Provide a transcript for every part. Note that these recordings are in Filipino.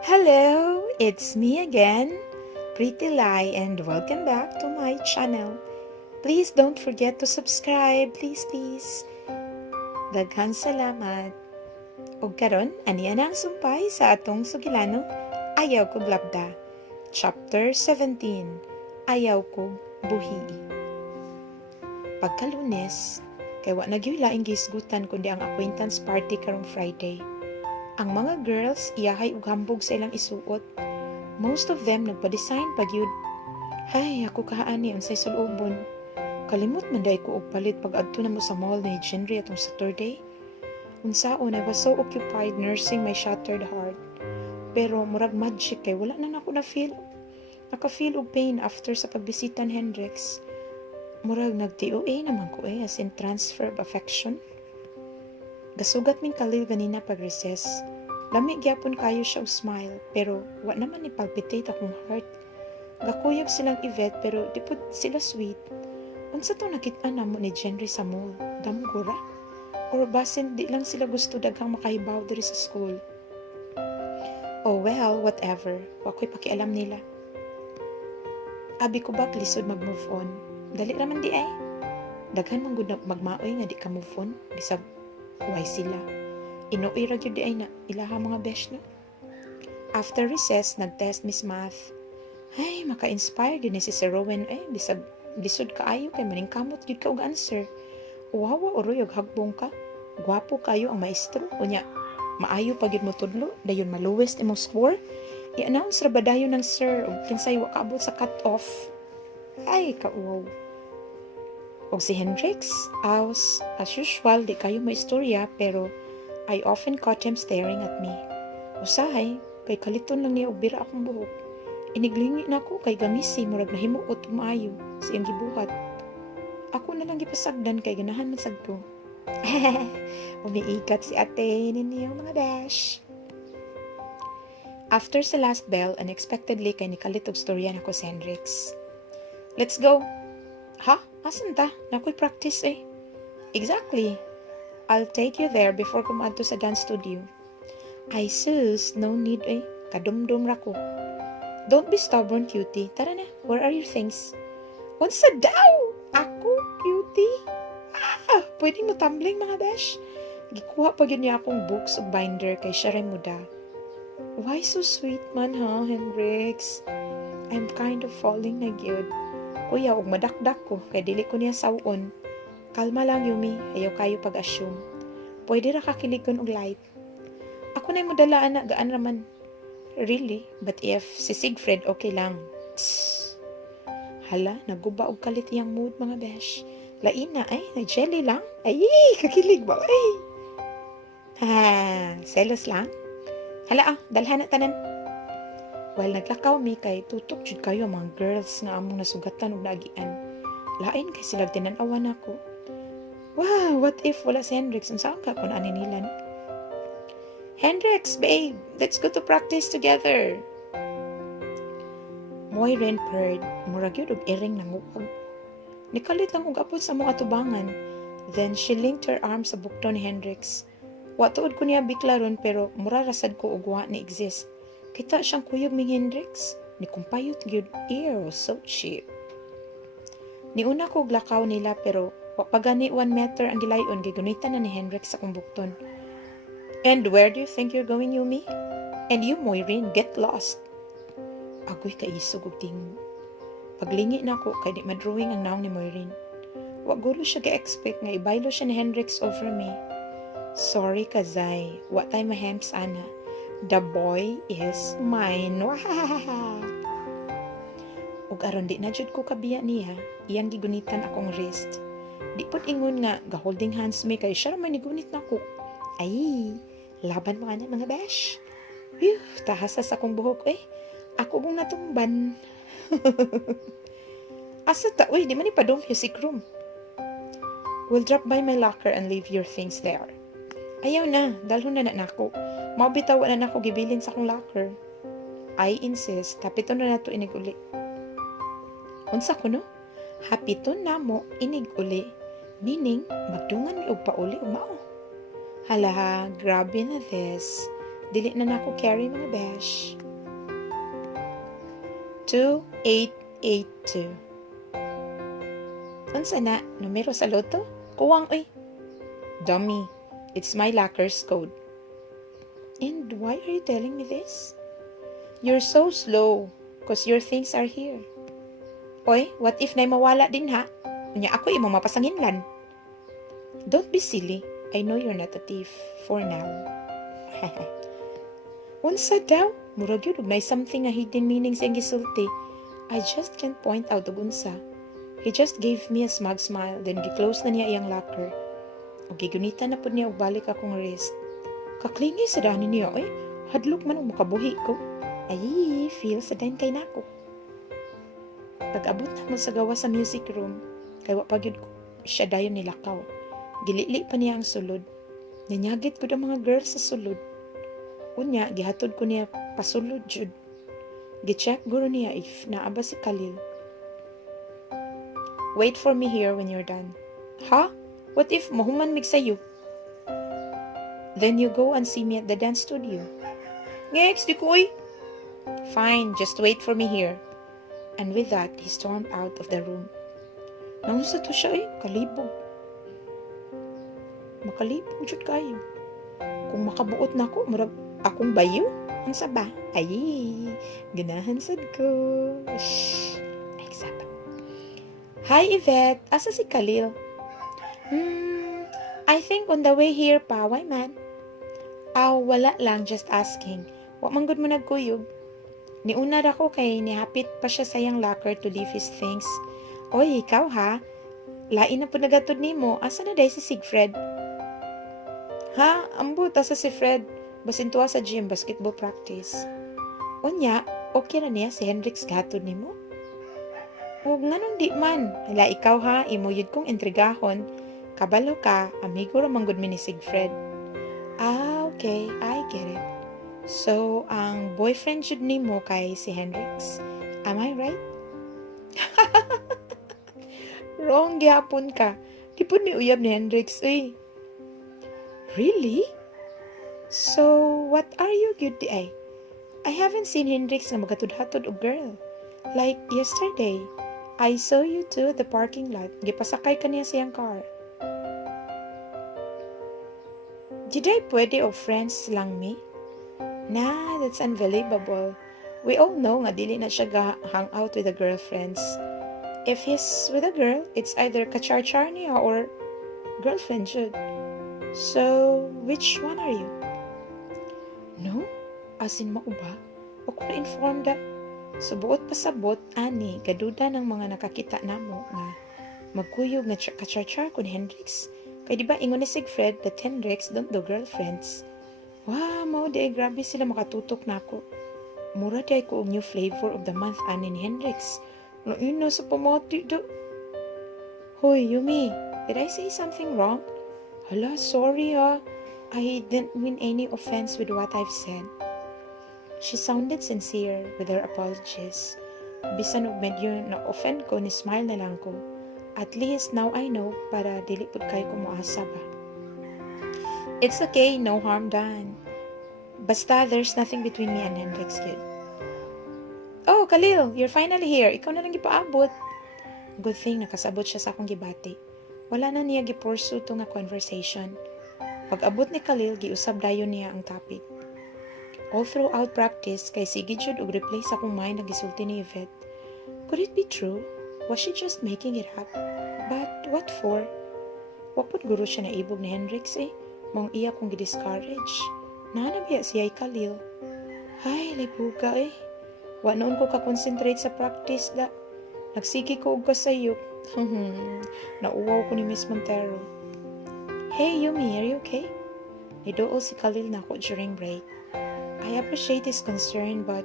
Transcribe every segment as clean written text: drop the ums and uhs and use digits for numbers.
Hello, it's me again, Pretty Lai, and welcome back to my channel. Please don't forget to subscribe, please. Daghang salamat. Ug karon, aniya na ang sumpay sa atong sugilanong Ayaw kog Labda. Chapter 17. Ayaw kog Buhii. Pagka-Lunes, kay wa nagyoy laing gisgutan kundi ang acquaintance party karong Friday. Ang mga girls iyahay ug hambog sa ilang isuot. Most of them nagpa-design pagyud. Hay, ako kahaani unsay sulubon. Kalimot man day ko og palit pag adto na mo sa mall ni Henry atong Saturday. Unsaon, I was so occupied nursing my shattered heart. Pero murag magic kay wala na nako na-feel. Naka-feel og pain after sa pagbisita ni Hendrix. Murag nag-TOA naman ko as in transfer of affection. Gasugat min kalil ganina pag-recess. Lami gyapon kayo siya og smile, pero wa naman ni palpitate akong heart. Gakuyog silang Yvette pero di pud sila sweet. Unsa to nakit-an namo ni Henry sa mall? Damgura? Or basin di lang sila gusto daghang makahibaw diri sa school? Oh well, whatever. Wa ko'y pakialam nila. Abi ko ba lisod mag-move on? Dali raman di ay. Daghan man gud magmaoy nga di ka move on bisag why sila. Inuoy ra gyud di ay na ilaha mga besh na. After recess, nag-test Miss Math. Ay, maka-inspire gyud ni si Sir Rowan bisag lisod kaayo kay maning kamot gyud ka og answer. Uwawa oroy og hagbong ka. Gwapo kayo ang maestro. Unya, maayo pa gyud mo tudlo dayon maluwes imong score. I-announce ra ba dayon ng sir og kinsay wa kaabot sa cut-off. Ay, kauwaw. Og si Hendrix, as usual, di kayo may istorya, pero I often caught him staring at me. Usahay, kay kaliton lang niya og bira akong buhok. Iniglingi na ko kay gangisi, murag nahimuot ug maayo sa iyang gibuhat. Ako na lang gipasagdan kay ganahan man sagto. Umiikat si ate ninyo mga dash. After sa last bell, unexpectedly kay nikalit og storya nako si Hendrix. Let's go. Ha? Asan ta? Nakoy practice eh. Exactly. I'll take you there before kumadto sa dance studio. Ay sus, no need eh. Kadumdum ra ko. Don't be stubborn, cutie. Tara na, where are your things? Unsa daw? Ako, cutie? Pwede mo tumbling mga besh? Gikuha pa yun niya akong books o binder kay Sharay Muda. Why so sweet man ha, Hendrix? I'm kind of falling na gyud. Kuya, og madakdak ko, kay dili ko niya sawon. Kalma lang, Yumi. Ayaw kayo pag-assume. Pwede ra kakiligon og light. Ako na'y modalaan na, gaan raman. Really? But if si Siegfried, okay lang. Tss. Hala, naguba og kalit iyang mood, mga besh. Lain na, nag-jelly lang. Ay, kakilig ba? Ay. Ha, selos lang. Hala, dalhan na tanan. While naglakaw mi kay tutok jud kayo ang mga girls nga among nasugatan og nagian. Lain kay sila tinan-awan ako. Wow, what if wala si Hendrix? Unsa ka kun ani nilan? Hendrix, babe, let's go to practice together. Moiren purred, murag yun og iring nanguwag. Nikalit lang og apod sa mga atubangan. Then she linked her arms sa bukto ni Hendrix. Wa tuod ko niya biklaron pero mura rasad ko og wa ni exist. Kita siyang kuyog ni Hendrix. Ni kumpayot gyud. Ew, so cheap. Niuna ko glakaw nila pero wapagani 1 meter ang gilayon gigunitan na ni Hendrix sa kumbukton. And where do you think you're going, Yumi? And you, Moirine, get lost. Agoy kaisog og tingog. Paglingi na ko kay di madrawing ang naong ni Moirine. Wa gulo siya ga-expect nga ibaylo siya ni Hendrix over me. Sorry, Kazay. Wa tay mahems ana. The boy is mine. Wahahaha. Ug aron di na jud ko kabiya niya, iyang gigunitan akong wrist. Di pod ingon nga ga-holding hands me kay siya man nigunit nako. Ay, laban mo ana mga bash. Phew, tahasas akong buhok Ako mong natumban. Asa ta? Uy, di man ni padong music room. We'll drop by my locker and leave your things there. Ayaw na, dalhon na nako. Mabitaw na nako gibilin sa akong locker. I insist, hapiton na nato inig uli. Unsa ko no? Hapiton na mo inig uli. Meaning, magdungan mi og pauli o mao. Hala, grabe na this. dili na nako carry mga besh. 2882. Unsa na? Numero sa loto? Kuwang, oy. Dummy. It's my locker's code. And why are you telling me this? You're so slow, cause your things are here. Oy, what if na mawala din ha? Unya ako imo mapasanginlan. Don't be silly. I know you're not a thief. For now. Unsa daw? Murag yun, may something nga hidden meaning sa gisulti. I just can't point out the unsa. He just gave me a smug smile, then gi-close na niya iyang locker. O gigunita na po niya og balik akong wrist. Kaklingi sa dani niya, oy. Hadlok man ang makabuhi ko. Ay, feel sa dan kay nako. Pag-abot na mo sa gawa sa music room, kay wa pagyud ko siya dayon nilakaw. Gilili pa niya ang sulod. Nanyagit ko ang mga girls sa sulod. Unya, gihatod ko niya pasulod jud. Gi-check guro niya if naaba si Khalil. Wait for me here when you're done. Ha? What if mahuman mig sayo? Then you go and see me at the dance studio. Next, di ko oy. Fine, just wait for me here. And with that, he stormed out of the room. Naunsa to siya kalibog. Makalibog jud kayo. Kung makabuot na ako, murag akong bayo. Ang saba. Ay, ganahan sad ko. Shhh. Ay, saba. Hi, Yvette. Asa si Khalil? I think on the way here pa. Why man? Wala lang. Just asking. Wa man gud mo nagkuyog. Niuna ra ko kay nihapit pa siya sa iyang locker to leave his things. Oy, ikaw ha? Lain na po nagatod nimo. Asa na day si Sigfred? Ha? Ambot, asa si Fred? Basin tuwa sa gym, basketball practice. Unya, okay na niya si Hendrix gatod nimo? Huwag nga nung di man. Hala, ikaw ha, imuyod kong intrigahon. Kabalo ka, amigo ramang good ni Sigfred. Okay, I get it. So, ang boyfriend jud nimo kay si Hendrix. Am I right? Wrong gyapon ka. Di po ni uyab ni Hendrix, eh. Really? So, what are you good diay? I haven't seen Hendrix nga magatud-hatod og girl. Like yesterday, I saw you two at the parking lot. Gipasakay ka niya sa iyang car. Did I pwede og friends lang me? Nah, that's unbelievable. We all know nga dili na siya hang out with the girlfriends. If he's with a girl, it's either kachar-char niya or girlfriend jud. So, which one are you? No? As in mauba? Ako na-inform da. Subuot pa sabot, ani, gaduda ng mga nakakita namo nga magkuyog na kachar-char kun Hendrix. Kaya diba ingon ni Sigfred that Hendrix don't do girlfriends. Wow, mao di grabe sila makatutok na ako. Mura di ay ko og new flavor of the month ani ni Hendrix. Naina sa pamati do. Hoy, Yumi, did I say something wrong? Hala, sorry ha. I didn't mean any offense with what I've said. She sounded sincere with her apologies. Bisan og medyo na-offend ko, ni smile na lang ko. At least now I know para dili pud kay ko moasa ba. It's okay, no harm done. Basta there's nothing between me and Hendrix yet. Oh, Khalil, you're finally here. Ikaw na lang gipaabot. Good thing nakasabot siya sa akong gibati. Wala na niya gipursue to nga conversation. Pag-abot ni Khalil, giusab dayon niya ang topic. All throughout practice, kay sige jud og replay sa akong mind ang gisulti ni Yvette. Could it be true? Was she just making it up? But what for? Wapod guro siya na ibog ni Hendrix eh. Mong iya kong gidiscourage. Naanabiya siya ay Khalil. Ay, libuga eh. Wa noon ko ka-concentrate sa practice da. Nagsigi ko og kasayop. Nauwaw ko ni Miss Montero. Hey, Yumi, are you okay? Nidool si Khalil na ako during break. I appreciate his concern but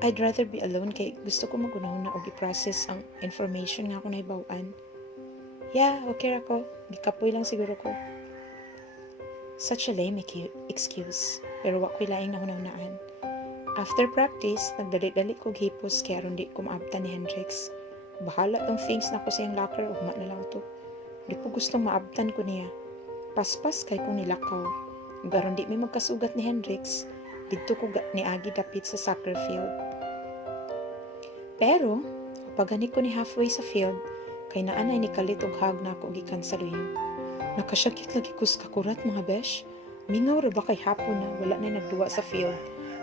I'd rather be alone kay gusto ko magunaw na og i-process ang information nga ako naibawan. Yeah, okay ako. Gikapoy lang siguro ko. Such a lame excuse. Pero wa ko'y laing nahunaunaan. After practice, nagdali-dali ko hipos kaya aron di ko maabtan ni Hendrix. Bahala tong things na ko sa iyang locker, ugma na lang to. Di ko gustong maabtan ko niya. Paspas kay kong nilakaw. Garon di may magkasugat ni Hendrix. didto ko niagi dapit sa soccer field. Pero pagani ko ni halfway sa field, kay naanay ni kalit og hag na ako gikan sa luyong. Nakasyakit lagi ko sa kakurat mga besh. Mingaw ra ba kay hapon na wala na nagduwa sa field.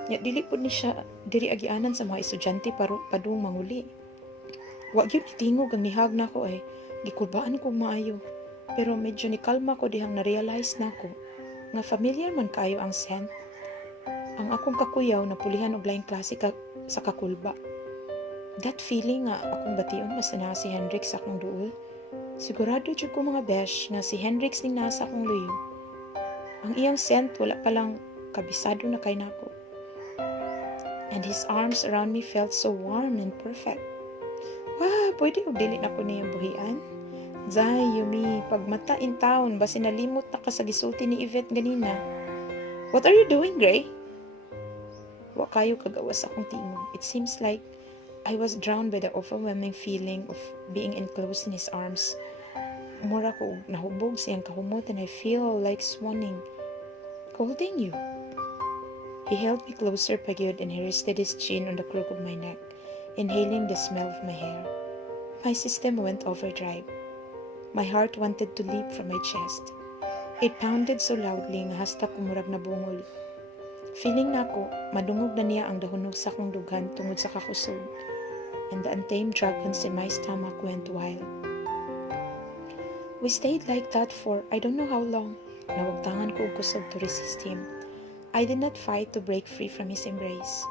Nya dili pud ni siya diri agianan sa mga estudyante padung manguli. Wa gyud tingog ang nihag na ko ay gikulbaan kog maayo. Pero medyo ni kalma ko dihang na-realize na ko nga familiar man kayo ang scent. Ang akong kakuyaw na pulihan og laing klase sa kakulba. That feeling nga akong bation basta na si Hendrix sa akong duol. Sigurado jud ko mga besh nga si Hendrix ning nasa akong luyo. Ang iyang scent wala pa lang kabisado na kay nako. And his arms around me felt so warm and perfect. Pwede og dili na ko niyang buhian. Zay, Yumi, pagmata in town, basi nalimot na ka sa gisulti ni Yvette ganina. What are you doing, Gray? Wa kayo kagawas akong tingog. It seems like I was drowned by the overwhelming feeling of being enclosed in his arms. Mura ko nahubog siyang kahumot and I feel like swooning. Holding you. He held me closer pagyud and he rested his chin on the crook of my neck, inhaling the smell of my hair. My system went overdrive. My heart wanted to leap from my chest. It pounded so loudly nga hasta ko murag nabungol. Feeling na ko, madungog na niya ang dahunog sa akong dughan tungod sa kakusog. And the untamed dragons in my stomach went wild. We stayed like that for I don't know how long. Nawagtangan ko og kusog to resist him. I did not fight to break free from his embrace.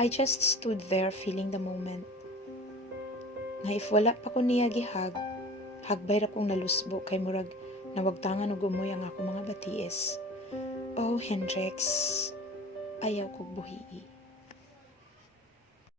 I just stood there feeling the moment. Nga if wala pa ko niya gihag, hagbay ra kong nalusbo kay murag nawagtangan og umoy ang ako mga batiis. Oh, Hendrix, ayaw kog buhii.